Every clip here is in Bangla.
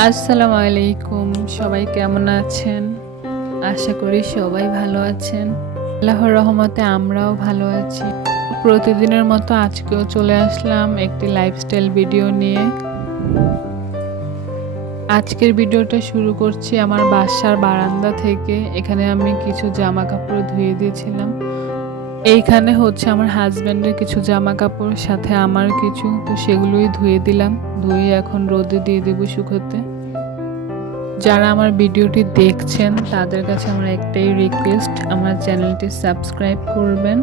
আসসালামু আলাইকুম। সবাই কেমন আছেন? আশা করি সবাই ভালো আছেন। আল্লাহর রহমতে আমরাও ভালো আছি। প্রতিদিনের মতো আজকেও চলে আসলাম একটি লাইফস্টাইল ভিডিও নিয়ে। আজকের ভিডিওটা শুরু করছি আমার বাসার বারান্দা থেকে। এখানে আমি কিছু জামাকাপড় ধুয়ে দিয়েছিলাম। এইখানে হচ্ছে আমার হাসব্যান্ডের কিছু জামাকাপড়, সাথে আমার কিছু। তো সেগুলোই ধুয়ে দিলাম। ধুয়ে এখন রোদে দিয়ে দেবো শুকোতে। যারা আমার ভিডিওটি দেখছেন তাদের কাছে আমার একটাই রিকোয়েস্ট, আমার চ্যানেলটি সাবস্ক্রাইব করবেন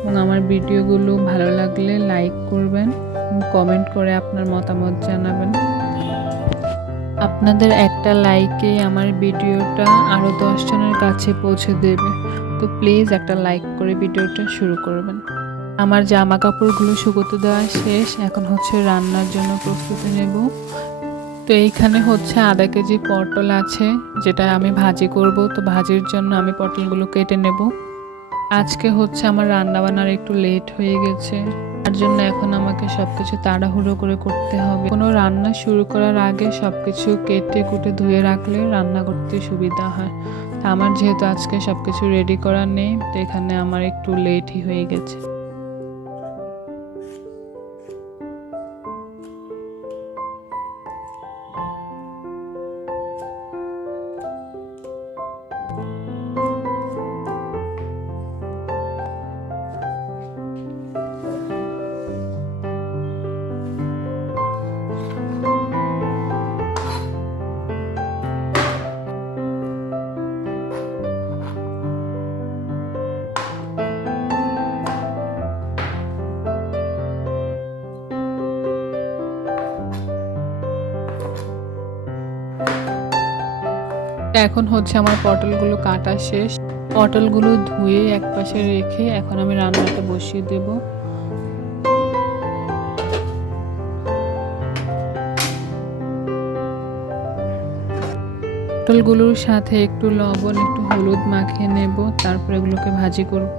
এবং আমার ভিডিওগুলো ভালো লাগলে লাইক করবেন এবং কমেন্ট করে আপনার মতামত জানাবেন। আপনাদের একটা লাইকে আমার ভিডিওটা আরও 10 জনের কাছে পৌঁছে দেবে। তো প্লিজ একটা লাইক করে ভিডিওটা শুরু করবেন। আমার জামা কাপড়গুলো শুকোতে দেওয়া শেষ। এখন হচ্ছে রান্নার জন্য প্রস্তুতি নেব। তো এইখানে হচ্ছে আধা কেজি পটল আছে, যেটা আমি ভাজি করব। তো ভাজির জন্য আমি পটলগুলো কেটে নেব। আজকে হচ্ছে আমার রান্নাবান্নার একটু লেট হয়ে গেছে, তার জন্য এখন আমাকে সবকিছু তাড়াহুড়ো করে করতে হবে। কোনো রান্না শুরু করার আগে সবকিছু কেটে কুটে ধুয়ে রাখলে রান্না করতে সুবিধা হয়। তা আমার যেহেতু আজকে সবকিছু রেডি করা নেই, তো এখানে আমার একটু লেটই হয়ে গেছে। এখন হচ্ছে আমার পটলগুলো কাটা শেষ। পটলগুলো ধুয়ে একপাশে রেখে এখন আমি রান্নাটা বসিয়ে দেব। পটলগুলোর সাথে একটু লবণ, একটু হলুদ মাখিয়ে নেব, তারপর এগুলোকে ভাজি করব।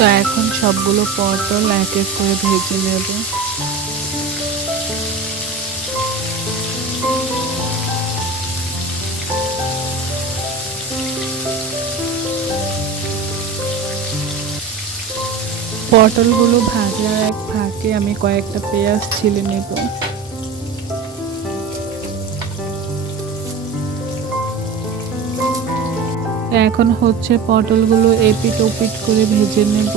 তো এখন সবগুলো পটল এক এক করে ভেজে নেব। পটলগুলো ভাজার এক ফাঁকে আমি কয়েকটা পেঁয়াজ ছিলে নেব। এখন হচ্ছে পটলগুলো এপিট ওপিট করে ভেজে নেব।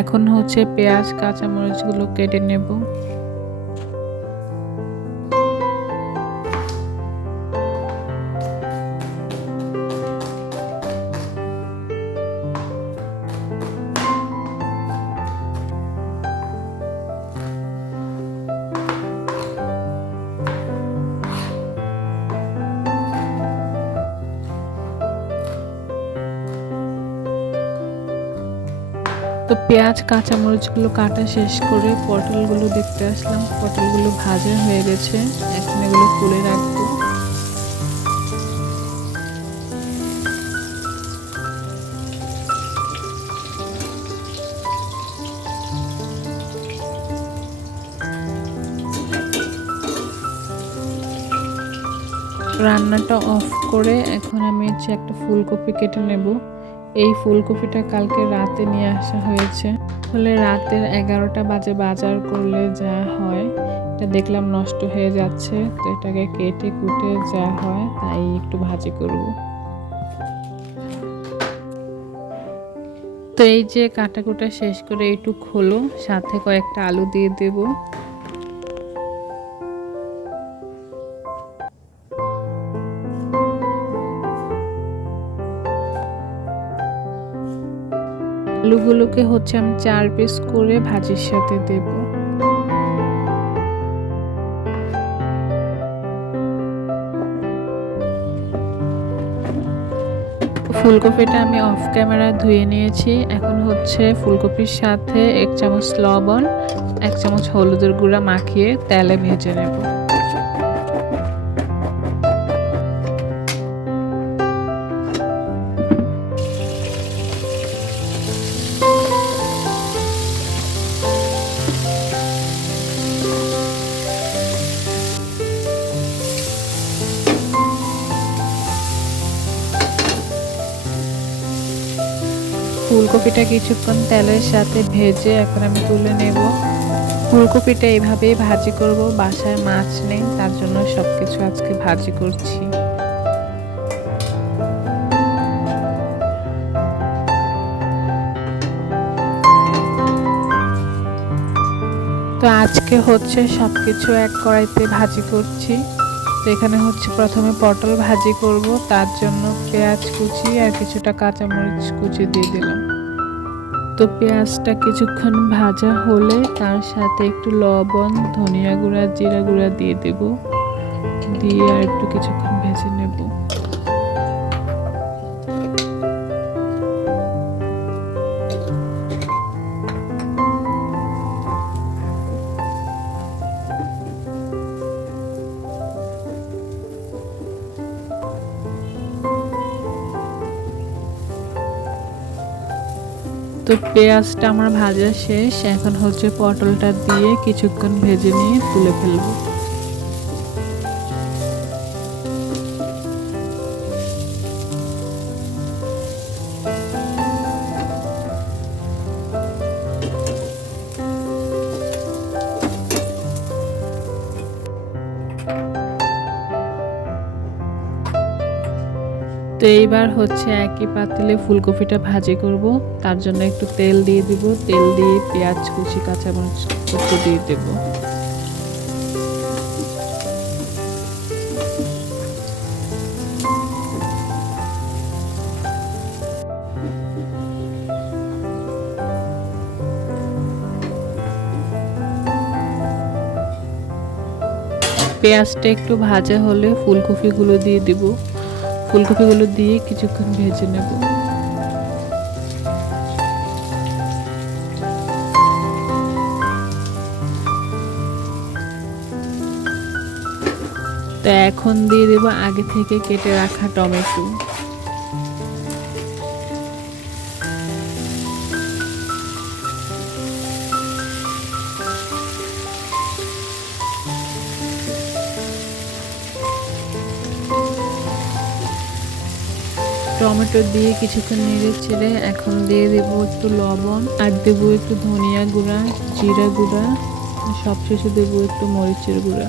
এখন হচ্ছে পেঁয়াজ কাঁচামরিচগুলো কেটে নেব। তো পেঁয়াজ কাঁচামরিচগুলো কাটা শেষ করে পটলগুলো দেখতে আসলাম। পটলগুলো ভাজা হয়ে গেছে, এখন এগুলো তুলে রাখবো। রান্নাটা অফ করে এখন আমি হচ্ছে একটা ফুলকপি কেটে নেব। এই ফুলকপিটা কালকে রাতে নিয়ে আসা হয়েছে। আসলে রাতের 11টা বাজে বাজার করলে যা হয়, এটা দেখলাম নষ্ট হয়ে যাচ্ছে। তো এটাকে কেটে কুটে যা হয় তাই একটু ভাজি করব। তো এই যে কাটাকুটা শেষ করে একটু খোলো, সাথে কয়েকটা আলু দিয়ে দেব। আলুগুলোকে হচ্ছে আমি 4 পিস করে ভাজির সাথে দেব। ফুলকপিটা আমি অফ ক্যামেরা ধুয়ে নিয়েছি। এখন হচ্ছে ফুলকপির সাথে 1 চামচ লবণ, 1 চামচ হলুদের গুঁড়া মাখিয়ে তেলে ভেজে নেব। ফুলকপিটা কিছুক্ষণ তেলের সাথে ভেজে এখন আমি তুলে নেব। ফুলকপিটা এইভাবেই ভাজি করব, বাসায় মাছ নেই, তার জন্য সবকিছু আজকে ভাজি করছি। তো আজকে হচ্ছে সবকিছু এক কড়াইতে ভাজি করছি। তো এখানে হচ্ছে প্রথমে পটল ভাজি করব, তার জন্য পেঁয়াজ কুচি আর কিছুটা কাঁচামরিচ কুচি দিয়ে দিলাম। তো পেঁয়াজটা কিছুক্ষণ ভাজা হলে তার সাথে একটু লবণ, ধনিয়া গুঁড়া, জিরা গুঁড়া দিয়ে দেব, দিয়ে আর একটু কিছুক্ষণ ভেজে নেব। তো পেঁয়াজটা আমার ভাজা শেষ, এখন হচ্ছে পটলটা দিয়ে কিছুক্ষণ ভেজে নিয়ে তুলে ফেলবো। তো এইবার হচ্ছে একই পাতিলে ফুলকপিটা ভাজি করব, তার জন্য একটু তেল দিয়ে দিব। তেল দিয়ে পেঁয়াজ কুচি, কাঁচামরিচ কুচি দিয়ে দেব। পেঁয়াজটা একটু ভাজা হলে ফুলকপিগুলো দিয়ে দিব। ফুলকপিগুলো দিয়ে কিছুক্ষণ ভেজে নেব। তো এখন দিয়ে দেব আগে থেকে কেটে রাখা টমেটো। টমেটো দিয়ে কিছুক্ষণ নেড়ে ছেড়ে এখন দিয়ে দেবো একটু লবণ, আর দেবো একটু ধনিয়া গুঁড়া, জিরা গুঁড়া, সবশেষে দেবো একটু মরিচের গুঁড়া।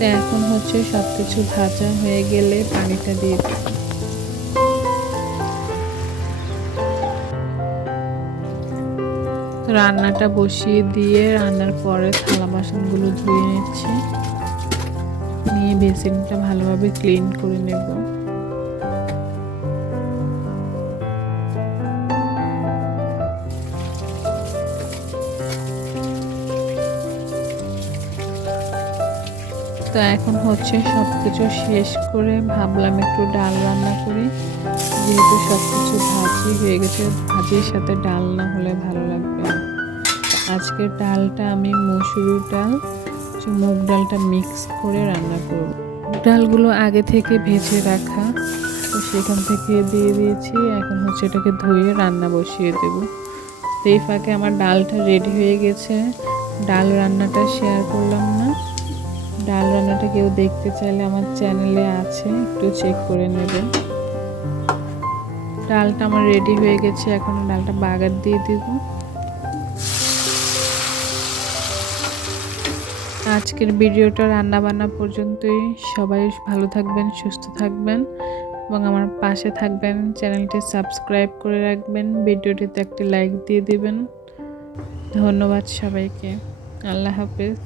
তো এখন হচ্ছে সবকিছু ভাজা হয়ে গেলে পানিটা দিয়ে দেব। রান্নাটা বসিয়ে দিয়ে রান্নার পরে থালা বাসনগুলো ধুয়ে নিচ্ছি, নিয়ে বেসিনটা ভালোভাবে ক্লিন করে নেব। তো এখন হচ্ছে সবকিছু শেষ করে ভাবলাম একটু ডাল রান্না করি, যেহেতু সবকিছু ভাজি হয়ে গেছে, ভাজির সাথে ডাল না হলে ভালো লাগবে না। আজকের ডালটা আমি মসুর ডাল, মুগ ডালটা মিক্স করে রান্না করব। ডালগুলো আগে থেকে ভেজে রাখা, তো সেখান থেকে দিয়ে দিয়েছি। এখন হচ্ছে এটাকে ধুয়ে রান্না বসিয়ে দেব। তো এই ফাঁকে আমার ডালটা রেডি হয়ে গেছে। ডাল রান্নাটা শেয়ার করলাম না। ডাল রান্নাটা কেউ দেখতে চাইলে আমার চ্যানেলে আছে, একটু চেক করে নেবেন। ডালটা আমার রেডি হয়ে গেছে, এখন ডালটা বাগার দিয়ে দিব। আজকের ভিডিওটা রান্না বান্না পর্যন্তই। সবাই ভালো থাকবেন, সুস্থ থাকবেন এবং আমার পাশে থাকবেন। চ্যানেলটি সাবস্ক্রাইব করে রাখবেন, ভিডিওটিতে একটি লাইক দিয়ে দিবেন। ধন্যবাদ সবাইকে। আল্লাহ হাফেজ।